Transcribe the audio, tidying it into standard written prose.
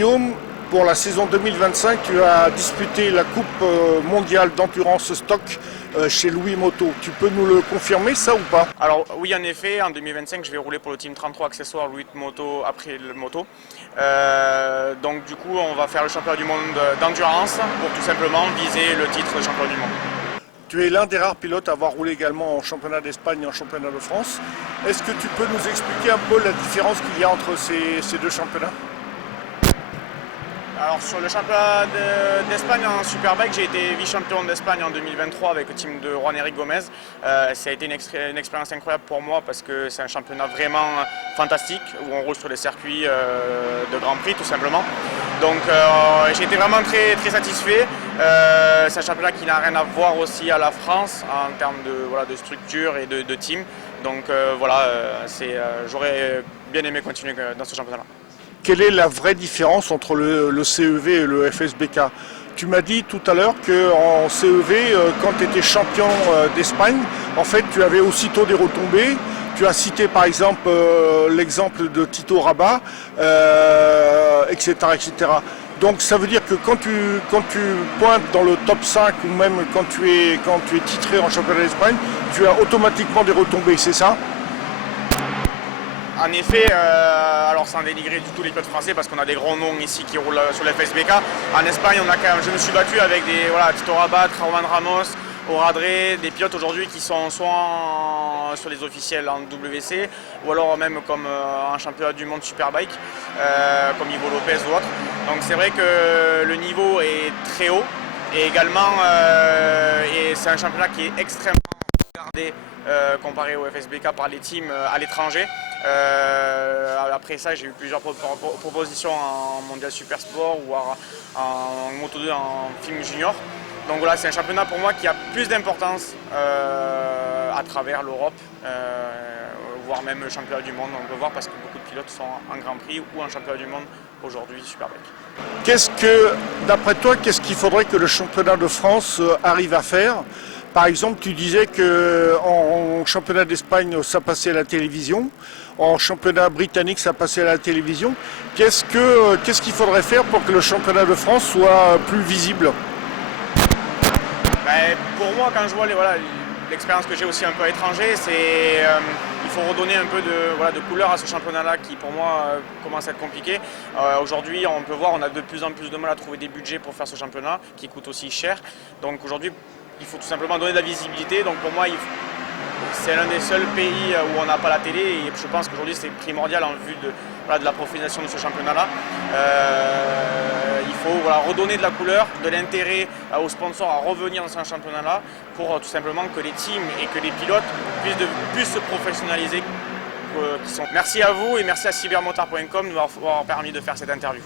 Guillaume, pour la saison 2025, tu as disputé la Coupe mondiale d'endurance stock chez Louis Moto. Tu peux nous le confirmer, ça ou pas? Alors oui, en effet, en 2025, je vais rouler pour le team 33 accessoires Louis Moto après le moto. Donc du coup, on va faire le championnat du monde d'endurance pour tout simplement viser le titre de champion du monde. Tu es l'un des rares pilotes à avoir roulé également en championnat d'Espagne et en championnat de France. Est-ce que tu peux nous expliquer un peu la différence qu'il y a entre ces deux championnats? Alors sur le championnat d'Espagne en Superbike, j'ai été vice-champion d'Espagne en 2023 avec le team de Juan-Éric Gomez. Ça a été une expérience incroyable pour moi parce que c'est un championnat vraiment fantastique où on roule sur des circuits de Grand Prix tout simplement. Donc j'ai été vraiment très, très satisfait. C'est un championnat qui n'a rien à voir aussi à la France en termes de structure et de team. Donc j'aurais bien aimé continuer dans ce championnat-là. Quelle est la vraie différence entre le CEV et le FSBK? Tu m'as dit tout à l'heure qu'en CEV, quand tu étais champion d'Espagne, en fait, tu avais aussitôt des retombées. Tu as cité par exemple l'exemple de Tito Rabat, etc., etc. Donc ça veut dire que quand tu pointes dans le top 5 ou même quand tu es titré en championnat d'Espagne, tu as automatiquement des retombées, c'est ça? En effet, alors sans dénigrer du tout les pilotes français parce qu'on a des grands noms ici qui roulent sur le FSBK. En Espagne, je me suis battu avec Tito Rabat, Roman Ramos, Oradré, des pilotes aujourd'hui qui sont soit sur les officiels en WC ou alors même comme en championnat du monde Superbike, comme Ivo Lopez ou autre. Donc c'est vrai que le niveau est très haut et également et c'est un championnat qui est extrêmement regardé comparé au FSBK par les teams à l'étranger. Après ça, j'ai eu plusieurs propositions en Mondial Super Sport ou en Moto 2 en film junior. Donc voilà, c'est un championnat pour moi qui a plus d'importance à travers l'Europe, voire même le championnat du monde. On peut voir parce que beaucoup de pilotes sont en Grand Prix ou en championnat du monde aujourd'hui Superbike. D'après toi, qu'est-ce qu'il faudrait que le championnat de France arrive à faire? Par exemple, tu disais qu'en championnat d'Espagne, ça passait à la télévision. En championnat britannique, ça passait à la télévision. Qu'est-ce qu'il faudrait faire pour que le championnat de France soit plus visible? Pour moi, quand je vois l'expérience que j'ai aussi un peu à l'étranger, il faut redonner un peu de couleur à ce championnat-là qui pour moi commence à être compliqué. Aujourd'hui, on peut voir, on a de plus en plus de mal à trouver des budgets pour faire ce championnat qui coûte aussi cher. Donc aujourd'hui, il faut tout simplement donner de la visibilité. Donc pour moi, c'est l'un des seuls pays où on n'a pas la télé et je pense qu'aujourd'hui c'est primordial en vue de la professionnalisation de ce championnat-là. Il faut redonner de la couleur, de l'intérêt aux sponsors à revenir dans ce championnat-là pour tout simplement que les teams et que les pilotes puissent se professionnaliser. Merci à vous et merci à cybermotard.com de m'avoir permis de faire cette interview.